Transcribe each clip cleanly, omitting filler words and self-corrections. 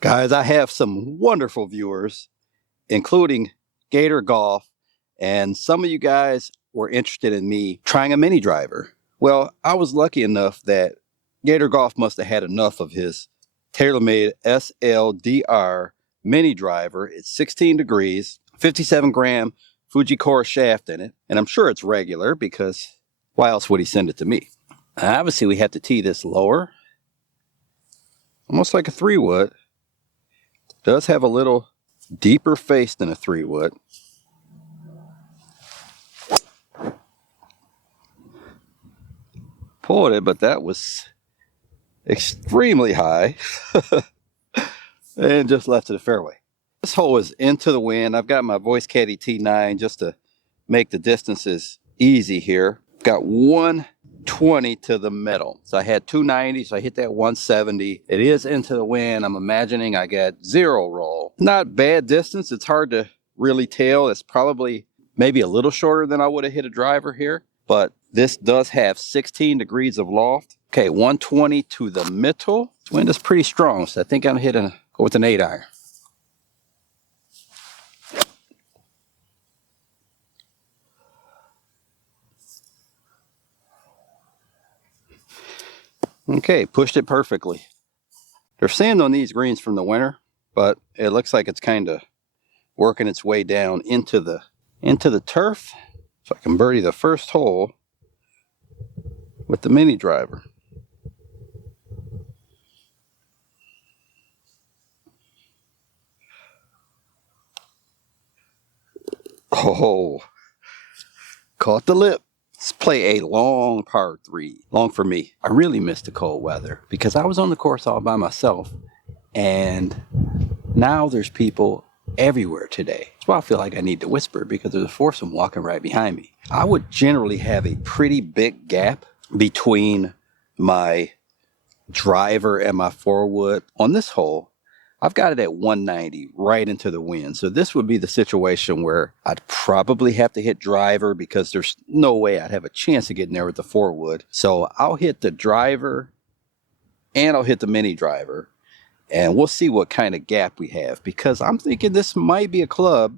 Guys, I have some wonderful viewers, including Gator Golf, and some of you guys were interested in me trying a mini driver. Well, I was lucky enough that Gator Golf must have had enough of his Taylormade SLDR mini driver. It's 16 degrees, 57 gram Fuji core shaft in it, and I'm sure it's regular because why else would he send it to me? Obviously, we have to tee this lower, almost like a 3-wood. Does have a little deeper face than a 3-wood. Pulled it, but that was extremely high and just left to the fairway. This hole is into the wind. I've got my Voice Caddy T9 just to make the distances easy here. Got 120 to the middle. So I had 290, so I hit that 170. It is into the wind. I'm imagining I got 0 roll. Not bad distance. It's hard to really tell. It's probably maybe a little shorter than I would have hit a driver here, but this does have 16 degrees of loft. Okay, 120 to the middle. This wind is pretty strong, so I think I'm go with an 8-iron. Okay, pushed it perfectly. There's sand on these greens from the winter, but it looks like it's kind of working its way down into the turf. So I can birdie the first hole with the mini driver. Oh, caught the lip. Let's play a long par 3. Long for me. I really missed the cold weather because I was on the course all by myself, and now there's people everywhere today. That's why I feel like I need to whisper, because there's a foursome walking right behind me. I would generally have a pretty big gap between my driver and my 4-wood. On this hole, I've got it at 190 right into the wind. So this would be the situation where I'd probably have to hit driver because there's no way I'd have a chance of getting there with the 4-wood. So I'll hit the driver and I'll hit the mini driver, and we'll see what kind of gap we have, because I'm thinking this might be a club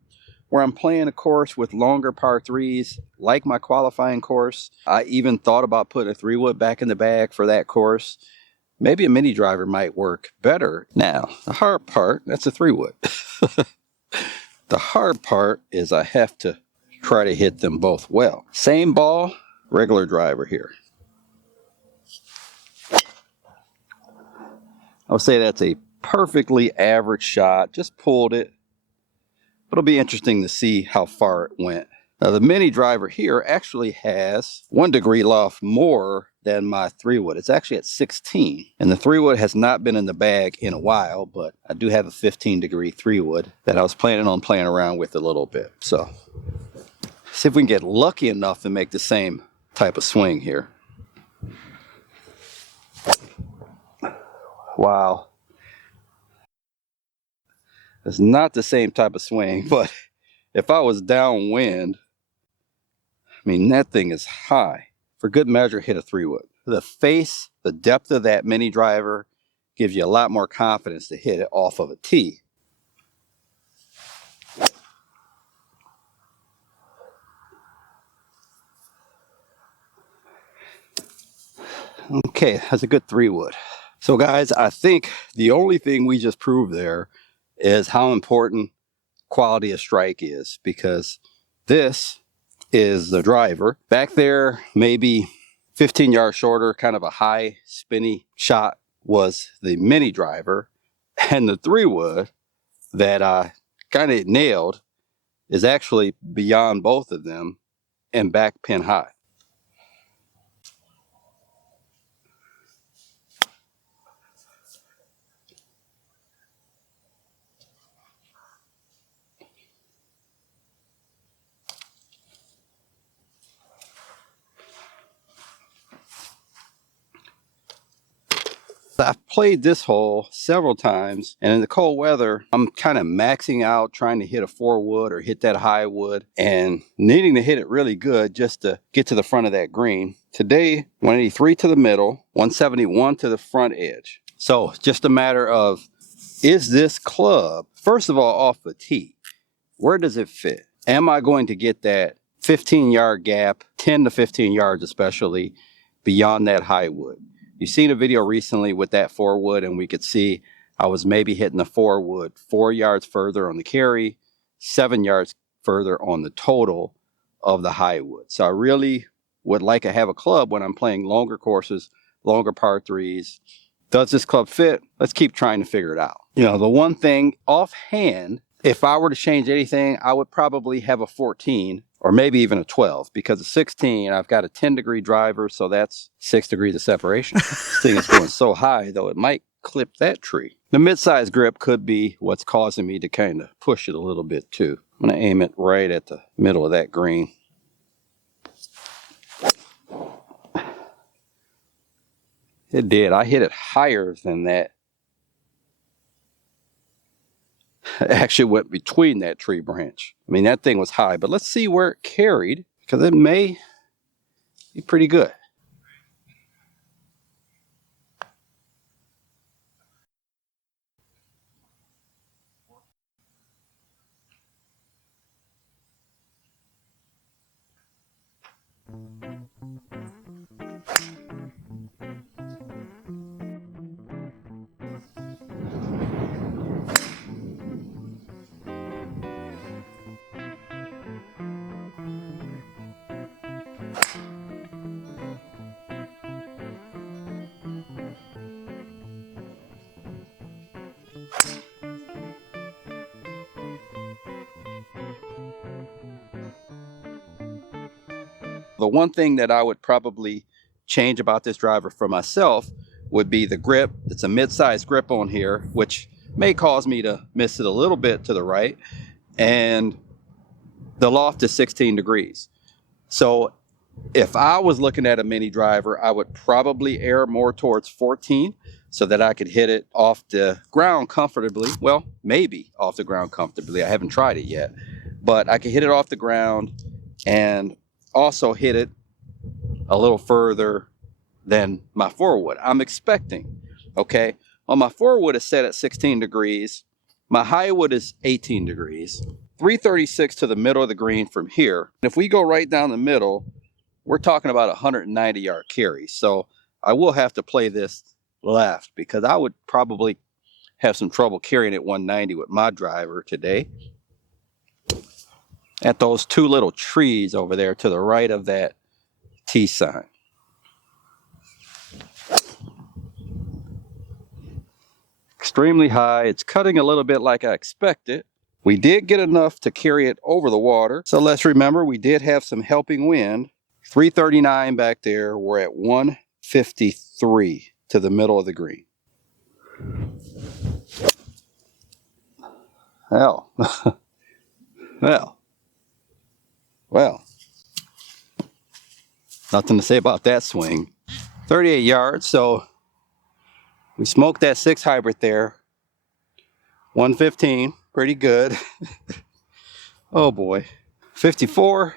where I'm playing a course with longer par 3s, like my qualifying course. I even thought about putting a 3-wood back in the bag for that course. Maybe a mini driver might work better. Now, the hard part, that's a 3-wood. The hard part is I have to try to hit them both well. Same ball, regular driver here. I would say that's a perfectly average shot. Just pulled it. But it'll be interesting to see how far it went. Now, the mini driver here actually has 1 degree loft more than my 3-wood. It's actually at 16. And the 3-wood has not been in the bag in a while, but I do have a 15-degree 3-wood that I was planning on playing around with a little bit. So, see if we can get lucky enough to make the same type of swing here. Wow. It's not the same type of swing, but if I was downwind, I mean, that thing is high. For good measure, hit a 3-wood. The face, the depth of that mini driver gives you a lot more confidence to hit it off of a tee. Okay, that's a good 3-wood. So guys, I think the only thing we just proved there is how important quality of strike is, because this is the driver. Back there, maybe 15 yards shorter, kind of a high spinny shot, was the mini driver. And the 3-wood that I kind of nailed is actually beyond both of them and back pin high. I've played this hole several times, and in the cold weather, I'm kind of maxing out trying to hit a 4-wood or hit that high wood and needing to hit it really good just to get to the front of that green. Today, 183 to the middle, 171 to the front edge. So just a matter of is this club, first of all, off the tee, where does it fit? Am I going to get that 15-yard gap, 10 to 15 yards especially, beyond that high wood? You've seen a video recently with that 4-wood, and we could see I was maybe hitting the 4-wood 4 yards further on the carry, 7 yards further on the total of the high wood. So I really would like to have a club when I'm playing longer courses, longer par threes. Does this club fit? Let's keep trying to figure it out. You know, the one thing offhand, if I were to change anything, I would probably have a 14 or maybe even a 12, because a 16, I've got a 10-degree driver, so that's 6 degrees of separation. This thing is going so high, though, it might clip that tree. The mid-size grip could be what's causing me to kind of push it a little bit too. I'm going to aim it right at the middle of that green. It did. I hit it higher than that. It actually went between that tree branch. I mean, that thing was high, but let's see where it carried, because it may be pretty good. The one thing that I would probably change about this driver for myself would be the grip. It's a mid-size grip on here, which may cause me to miss it a little bit to the right. And the loft is 16 degrees. So if I was looking at a mini driver, I would probably err more towards 14 so that I could hit it off the ground comfortably. Well, maybe off the ground comfortably. I haven't tried it yet. But I could hit it off the ground and also hit it a little further than my 4-wood. I'm expecting, okay? On my 4-wood is set at 16 degrees. My high wood is 18 degrees. 336 to the middle of the green from here. If we go right down the middle, we're talking about a 190-yard carry. So I will have to play this left, because I would probably have some trouble carrying it 190 with my driver today. At those 2 little trees over there to the right of that T sign. Extremely high. It's cutting a little bit like I expected. We did get enough to carry it over the water. So let's remember, we did have some helping wind. 339 back there. We're at 153 to the middle of the green. Well, well, nothing to say about that swing. 38 yards, so we smoked that 6 hybrid there. 115, pretty good. Oh boy. 54,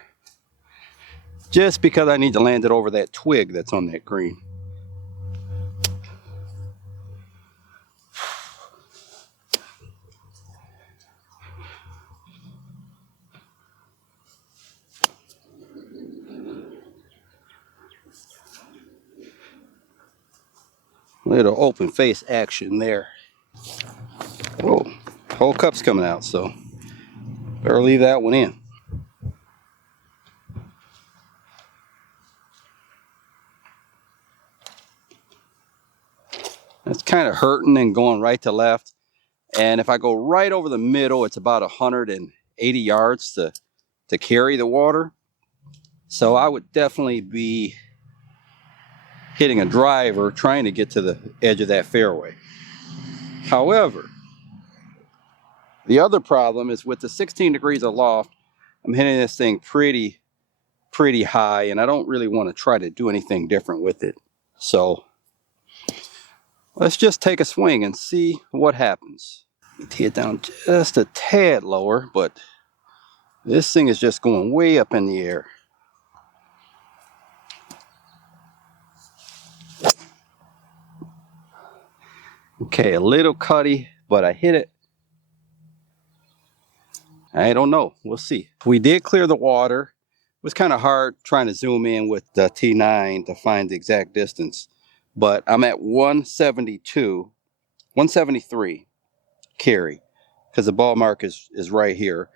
just because I need to land it over that twig that's on that green. Little open face action there. Whoa, whole cup's coming out, so better leave that one in. It's kind of hurting and going right to left. And if I go right over the middle, it's about 180 yards to carry the water. So I would definitely be hitting a driver trying to get to the edge of that fairway. However, the other problem is with the 16 degrees of loft, I'm hitting this thing pretty high, and I don't really want to try to do anything different with it. So let's just take a swing and see what happens. Tee it down just a tad lower, but this thing is just going way up in the air. Okay, a little cutty, but I hit it. I don't know. We'll see. We did clear the water. It was kind of hard trying to zoom in with the T9 to find the exact distance, but I'm at 172, 173 carry because the ball mark is right here.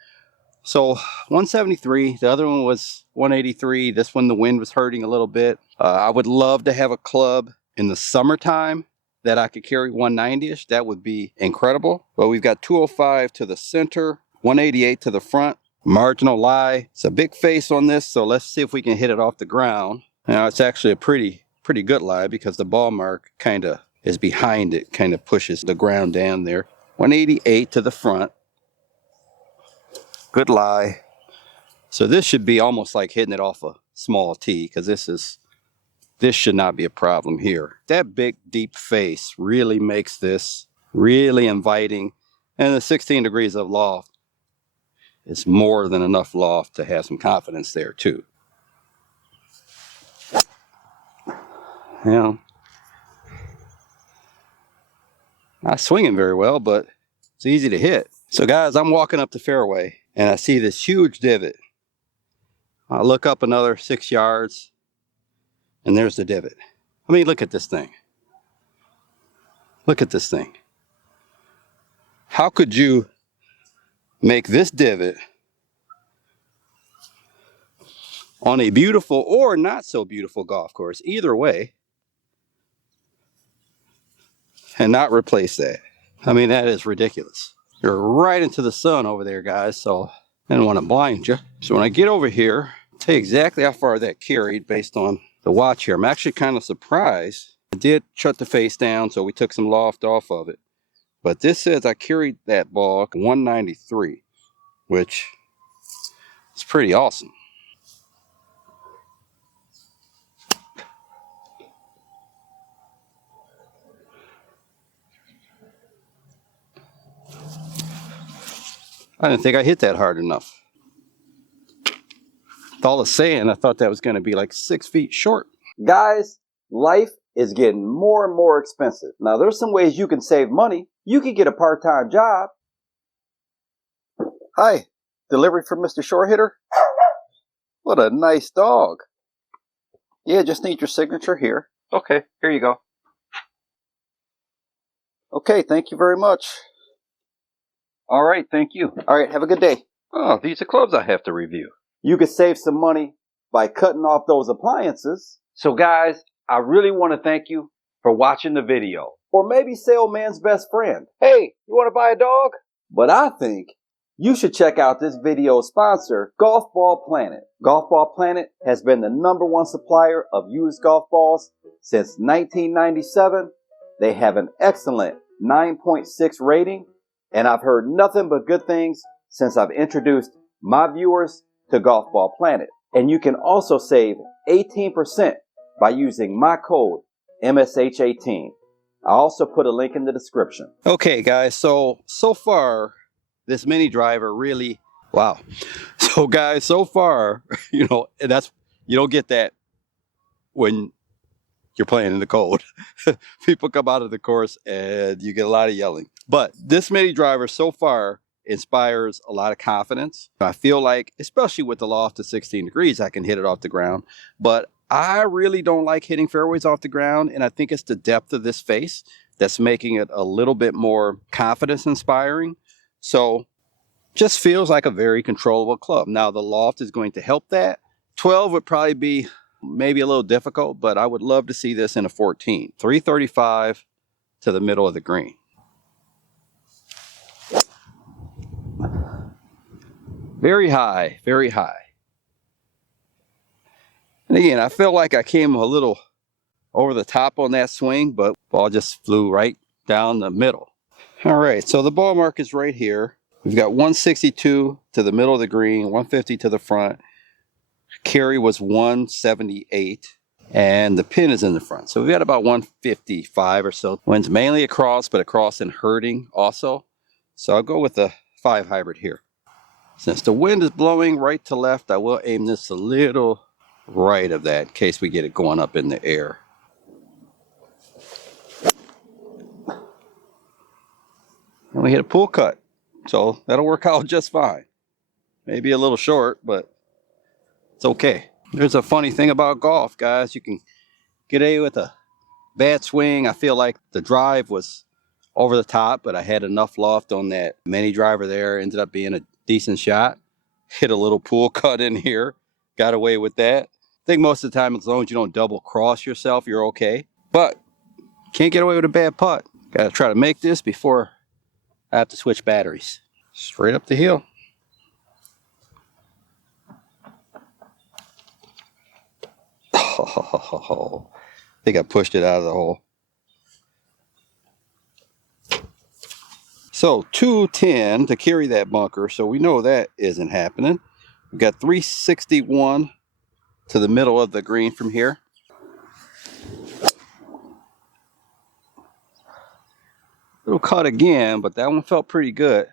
So 173, the other one was 183. This one, the wind was hurting a little bit. I would love to have a club in the summertime that I could carry 190-ish. That would be incredible. But we've got 205 to the center, 188 to the front. Marginal lie. It's a big face on this, so let's see if we can hit it off the ground. Now, it's actually a pretty good lie because the ball mark kind of is behind it, kind of pushes the ground down there. 188 to the front. Good lie. So this should be almost like hitting it off a small tee, because this should not be a problem here. That big deep face really makes this really inviting, and the 16 degrees of loft is more than enough loft to have some confidence there too. Yeah, not swinging very well, but it's easy to hit. So guys, I'm walking up the fairway and I see this huge divot. I look up another 6 yards and there's the divot. I mean, look at this thing. Look at this thing. How could you make this divot on a beautiful or not so beautiful golf course, either way, and not replace that? I mean, that is ridiculous. You're right into the sun over there, guys, so I didn't want to blind you. So when I get over here, I'll tell you exactly how far that carried based on the watch here. I'm actually kind of surprised. I did shut the face down, so we took some loft off of it. But this says I carried that ball 193, which is pretty awesome. I didn't think I hit that hard enough. With all the sand, I thought that was going to be like 6 feet short. Guys, life is getting more and more expensive. Now, there's some ways you can save money. You can get a part-time job. Hi, delivery from Mr. Short Hitter. What a nice dog. Yeah, just need your signature here. Okay, here you go. Okay, thank you very much. All right, thank you. All right, have a good day. Oh, these are clubs I have to review. You could save some money by cutting off those appliances. So guys, I really want to thank you for watching the video. Or maybe salesman's best friend. Hey, you want to buy a dog? But I think you should check out this video's sponsor, Golf Ball Planet. Golf Ball Planet has been the #1 supplier of used golf balls since 1997. They have an excellent 9.6 rating, and I've heard nothing but good things since I've introduced my viewers to Golf Ball Planet. And you can also save 18% by using my code MSH18. I also put a link in the description. Okay, guys, so far, this mini driver really, wow. So guys, so far, you know, that's, you don't get that when you're playing in the cold. People come out of the course and you get a lot of yelling. But this mini driver so far inspires a lot of confidence. I feel like, especially with the loft of 16 degrees, I can hit it off the ground. But I really don't like hitting fairways off the ground, and I think it's the depth of this face that's making it a little bit more confidence inspiring. So just feels like a very controllable club. Now the loft is going to help that. 12 would probably be maybe a little difficult, but I would love to see this in a 14. 335 to the middle of the green. Very high, very high. And again, I feel like I came a little over the top on that swing, but ball just flew right down the middle. All right, so the ball mark is right here. We've got 162 to the middle of the green, 150 to the front. Carry was 178, and the pin is in the front. So we've got about 155 or so. Wind's mainly across, but across and hurting also. So I'll go with the 5 hybrid here. Since the wind is blowing right to left, I will aim this a little right of that in case we get it going up in the air. And we hit a pool cut. So that'll work out just fine. Maybe a little short, but it's okay. There's a funny thing about golf, guys. You can get away with a bad swing. I feel like the drive was over the top, but I had enough loft on that mini driver there. Ended up being a decent shot. Hit a little pool cut in here. Got away with that. I think most of the time, as long as you don't double cross yourself, you're okay. But can't get away with a bad putt. Got to try to make this before I have to switch batteries. Straight up the hill. Oh, I think I pushed it out of the hole. So 210 to carry that bunker, so we know that isn't happening. We've got 361 to the middle of the green from here. Little cut again, but that one felt pretty good.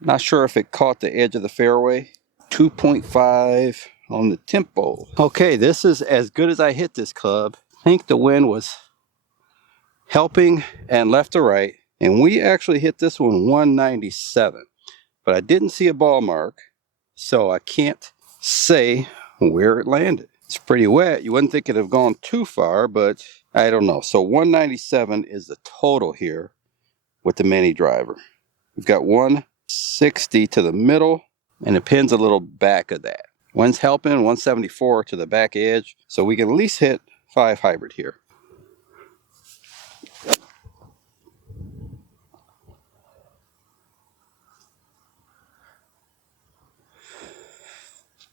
Not sure if it caught the edge of the fairway. 2.5 on the tempo. Okay, this is as good as I hit this club. I think the wind was helping and left to right. And we actually hit this one 197. But I didn't see a ball mark, so I can't say where it landed. It's pretty wet. You wouldn't think it'd have gone too far, but I don't know. So 197 is the total here with the mini driver. We've got 160 to the middle, and it pins a little back of that. Wind's helping, 174 to the back edge, so we can at least hit 5 hybrid here.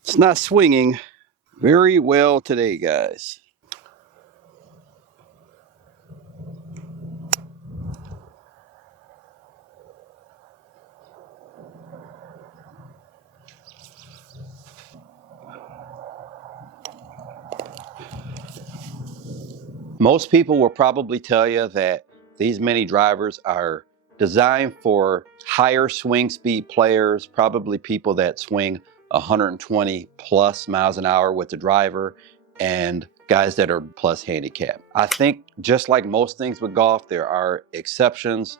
It's not swinging very well today, guys. Most people will probably tell you that these mini drivers are designed for higher swing speed players, probably people that swing 120 plus miles an hour with the driver, and guys that are plus handicap. I think just like most things with golf, there are exceptions,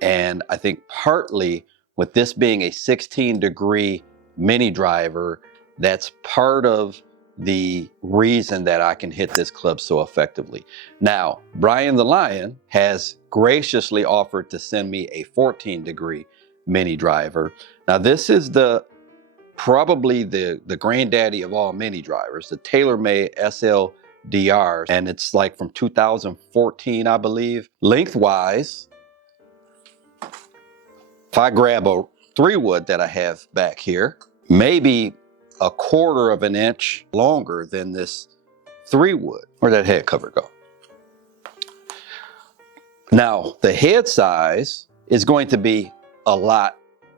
and I think partly with this being a 16-degree mini driver, that's part of the reason that I can hit this club so effectively. Now, Brian the Lion has graciously offered to send me a 14-degree mini driver. Now, this is probably the granddaddy of all mini drivers, the Taylormade SLDR, and it's like from 2014, I believe. Lengthwise, if I grab a 3-wood that I have back here, maybe a 1/4 of an inch longer than this 3-wood. Where'd that head cover go? Now, the head size is going to be a lot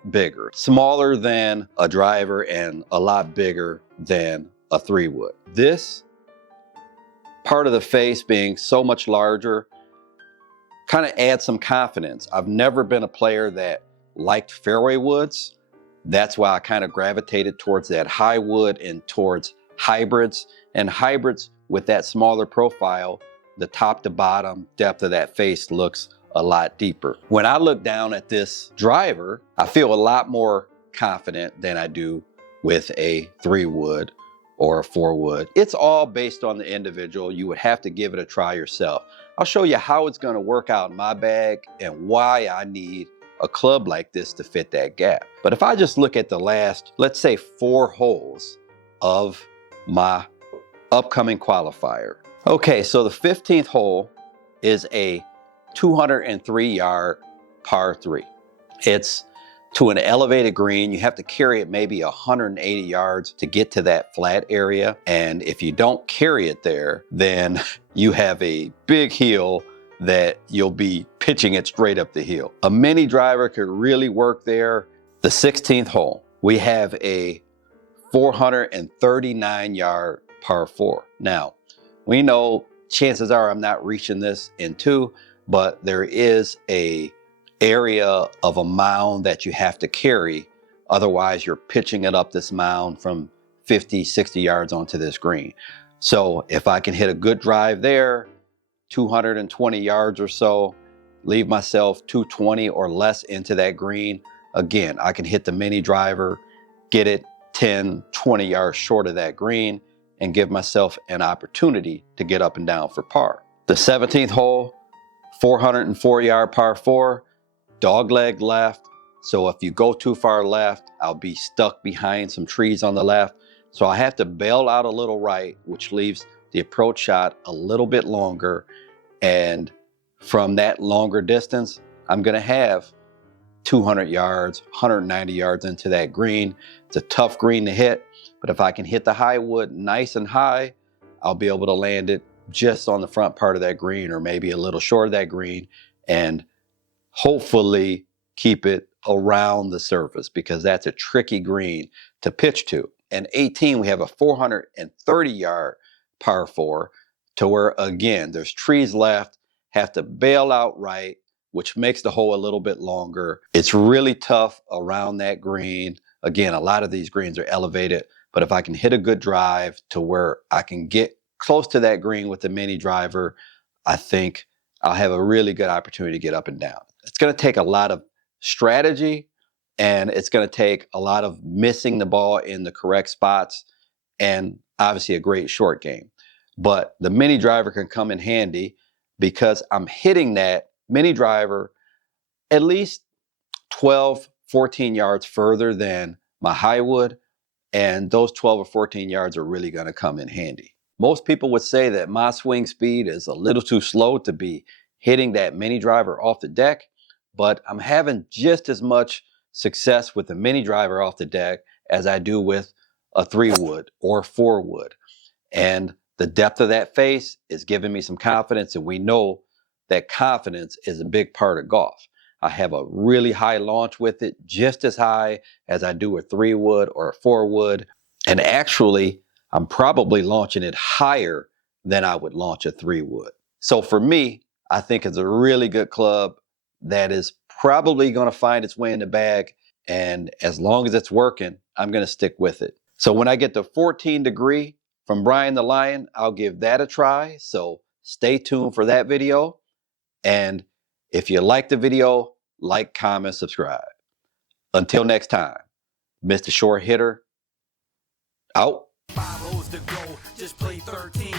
bigger, smaller than a driver and a lot bigger than a 3-wood. This part of the face being so much larger kind of adds some confidence. I've never been a player that liked fairway woods. That's why I kind of gravitated towards that high wood and towards hybrids. And hybrids with that smaller profile, the top to bottom depth of that face looks a lot deeper. When I look down at this driver, I feel a lot more confident than I do with a 3-wood or a 4-wood. It's all based on the individual. You would have to give it a try yourself. I'll show you how it's going to work out in my bag and why I need a club like this to fit that gap. But if I just look at the last, let's say 4 holes of my upcoming qualifier. Okay, so the 15th hole is a 203-yard par 3. It's to an elevated green. You have to carry it maybe 180 yards to get to that flat area. And if you don't carry it there, then you have a big hill that you'll be pitching it straight up the hill. A mini driver could really work there. The 16th hole, we have a 439-yard par 4. Now, we know chances are I'm not reaching this in 2, but there is a area of a mound that you have to carry. Otherwise, you're pitching it up this mound from 50, 60 yards onto this green. So if I can hit a good drive there, 220 yards or so, leave myself 220 or less into that green. Again, I can hit the mini driver, get it 10, 20 yards short of that green, and give myself an opportunity to get up and down for par. The 17th hole, 404-yard par 4, dogleg left. So if you go too far left, I'll be stuck behind some trees on the left. So I have to bail out a little right, which leaves the approach shot a little bit longer. And from that longer distance, I'm going to have 200 yards, 190 yards into that green. It's a tough green to hit, but if I can hit the high wood nice and high, I'll be able to land it just on the front part of that green, or maybe a little short of that green, and hopefully keep it around the surface, because that's a tricky green to pitch to. And 18, we have a 430-yard par 4, to where, again, there's trees left, have to bail out right, which makes the hole a little bit longer. It's really tough around that green. Again, a lot of these greens are elevated, but if I can hit a good drive to where I can get close to that green with the mini driver, I think I'll have a really good opportunity to get up and down. It's going to take a lot of strategy, and it's going to take a lot of missing the ball in the correct spots, and obviously a great short game. But the mini driver can come in handy because I'm hitting that mini driver at least 12, 14 yards further than my high wood, and those 12 or 14 yards are really going to come in handy. Most people would say that my swing speed is a little too slow to be hitting that mini driver off the deck, but I'm having just as much success with the mini driver off the deck as I do with a 3-wood or 4-wood. And the depth of that face is giving me some confidence, and we know that confidence is a big part of golf. I have a really high launch with it, just as high as I do a 3-wood or a 4-wood. And actually, I'm probably launching it higher than I would launch a 3-wood. So for me, I think it's a really good club that is probably going to find its way in the bag. And as long as it's working, I'm going to stick with it. So when I get the 14 degree from Brian the Lion, I'll give that a try. So stay tuned for that video. And if you like the video, like, comment, subscribe. Until next time, Mr. Short Hitter, out. 5 holes to go, just play 13.